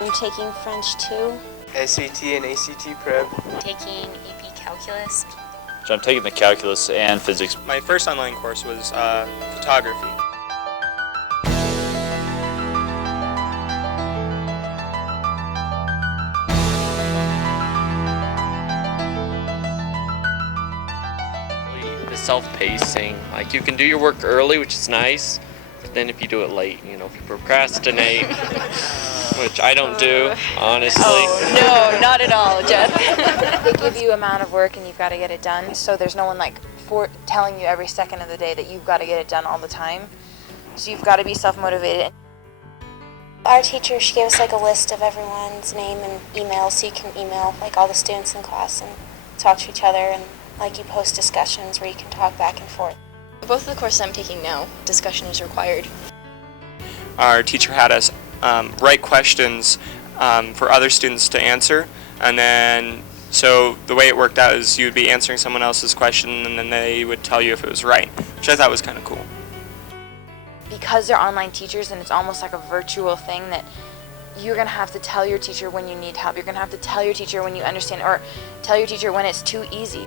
I'm taking French 2. SAT and ACT prep. Taking AP Calculus. So I'm taking the calculus and physics. My first online course was photography. The self-pacing, like you can do your work early, which is nice, but then if you do it late, you know, if you procrastinate, which I don't do, honestly. Oh, no, not at all, Jeff. They give you amount of work and you've got to get it done, so there's no one like telling you every second of the day that you've got to get it done all the time. So you've got to be self-motivated. Our teacher, she gave us like a list of everyone's name and email, so you can email like all the students in class and talk to each other, and like you post discussions where you can talk back and forth. Both of the courses I'm taking now, discussion is required. Our teacher had us write questions for other students to answer, and then so the way it worked out is you would be answering someone else's question and then they would tell you if it was right, which I thought was kind of cool. Because they're online teachers and it's almost like a virtual thing that you're going to have to tell your teacher when you need help. You're going to have to tell your teacher when you understand, or tell your teacher when it's too easy.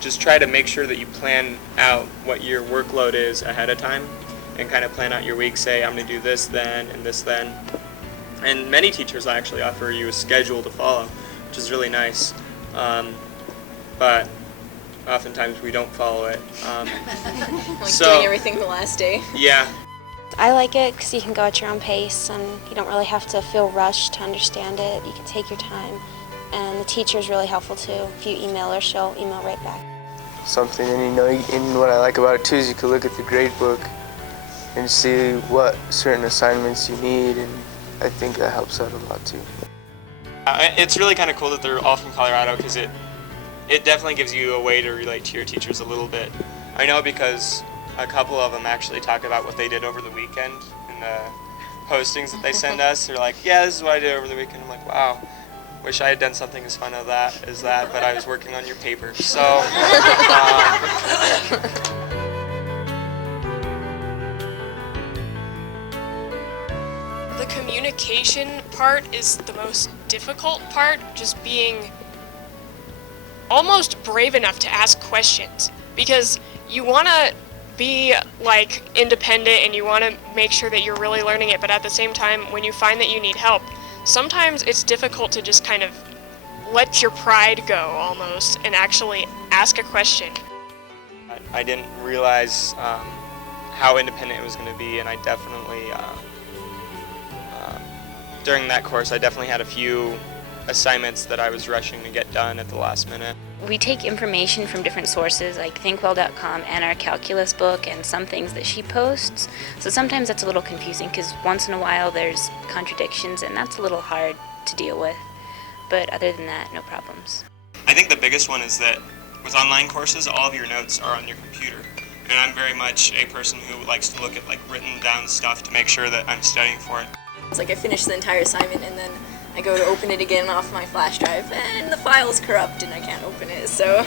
Just try to make sure that you plan out what your workload is ahead of time and kind of plan out your week. Say, I'm going to do this then and this then. And many teachers actually offer you a schedule to follow, which is really nice. But oftentimes we don't follow it. Like doing everything the last day. Yeah. I like it because you can go at your own pace and you don't really have to feel rushed to understand it. You can take your time, and the teacher is really helpful too. If you email her, she'll email right back. Something, and and what I like about it too is you can look at the grade book and see what certain assignments you need, and I think that helps out a lot too. It's really kind of cool that they're all from Colorado because it definitely gives you a way to relate to your teachers a little bit. I know because a couple of them actually talk about what they did over the weekend in the postings that they send us. They're like, yeah, this is what I did over the weekend. I'm like, wow, wish I had done something as fun as that, but I was working on your paper. So. The communication part is the most difficult part, just being almost brave enough to ask questions, because you want to be like independent and you want to make sure that you're really learning it, but at the same time, when you find that you need help, sometimes it's difficult to just kind of let your pride go almost and actually ask a question. I didn't realize how independent it was going to be, and I definitely during that course I definitely had a few assignments that I was rushing to get done at the last minute. We take information from different sources like thinkwell.com and our calculus book and some things that she posts. So sometimes that's a little confusing because once in a while there's contradictions and that's a little hard to deal with. But other than that, no problems. I think the biggest one is that with online courses, all of your notes are on your computer. And I'm very much a person who likes to look at like written down stuff to make sure that I'm studying for it. It's like I finish the entire assignment and then I go to open it again off my flash drive and the file's corrupt and I can't open it, so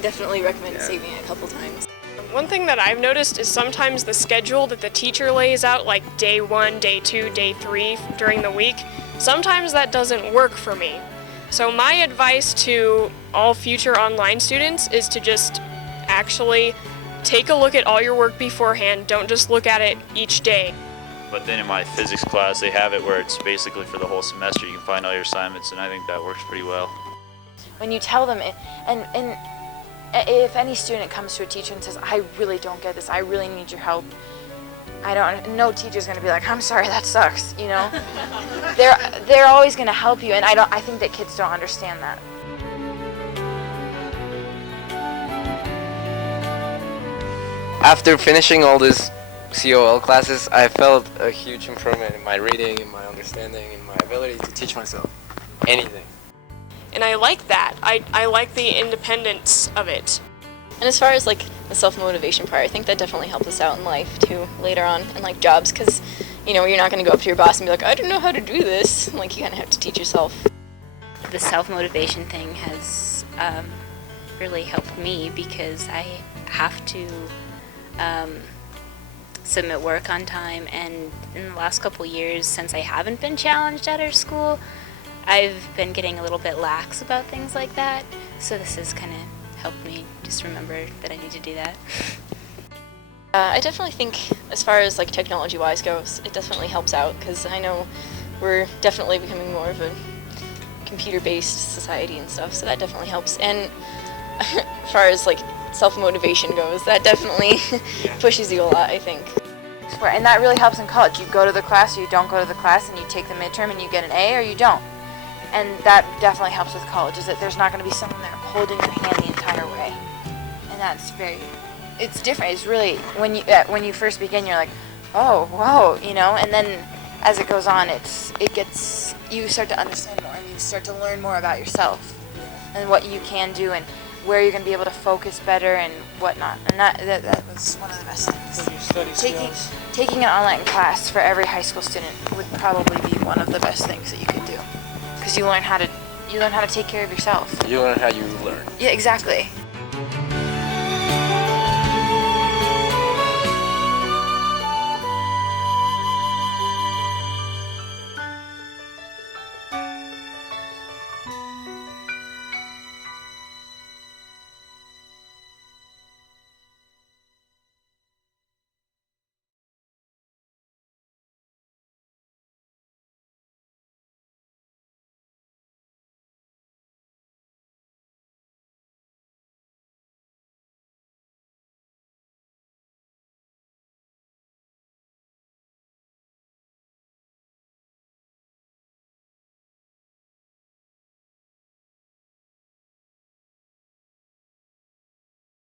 definitely recommend saving it a couple times. One thing that I've noticed is sometimes the schedule that the teacher lays out, like day 1, day 2, day 3 during the week, sometimes that doesn't work for me. So my advice to all future online students is to just actually take a look at all your work beforehand, don't just look at it each day. But then in my physics class, they have it where it's basically for the whole semester. You can find all your assignments, and I think that works pretty well. When you tell them, and if any student comes to a teacher and says, I really don't get this, I really need your help, no teacher's going to be like, I'm sorry, that sucks, you know? They're always going to help you, and I think that kids don't understand that. After finishing all these COL classes, I felt a huge improvement in my reading, in my understanding, in my ability to teach myself anything. And I like that. I like the independence of it. And as far as like the self-motivation part, I think that definitely helps us out in life too, later on in like jobs, because you're not going to go up to your boss and be like, I don't know how to do this. Like, you kind of have to teach yourself. The self-motivation thing has really helped me because I have to submit work on time. And in the last couple years, since I haven't been challenged at our school, I've been getting a little bit lax about things like that. So this has kind of helped me just remember that I need to do that. I definitely think, as far as like technology-wise goes, it definitely helps out because I know we're definitely becoming more of a computer-based society and stuff, so that definitely helps. And as far as like self-motivation goes, that definitely pushes you a lot, I think. And that really helps in college. You go to the class or you don't go to the class, and you take the midterm and you get an A or you don't. And that definitely helps with college, is that there's not going to be someone there holding your hand the entire way. And that's it's different. It's really, when you first begin, you're like, oh, whoa, you know, and then as it goes on, you start to understand more, and you start to learn more about yourself and what you can do and where you're going to be able to focus better and whatnot. And that was one of the best things. Taking an online class for every high school student would probably be one of the best things that you could do, because you learn how to take care of yourself. You learn how you learn. Yeah, exactly.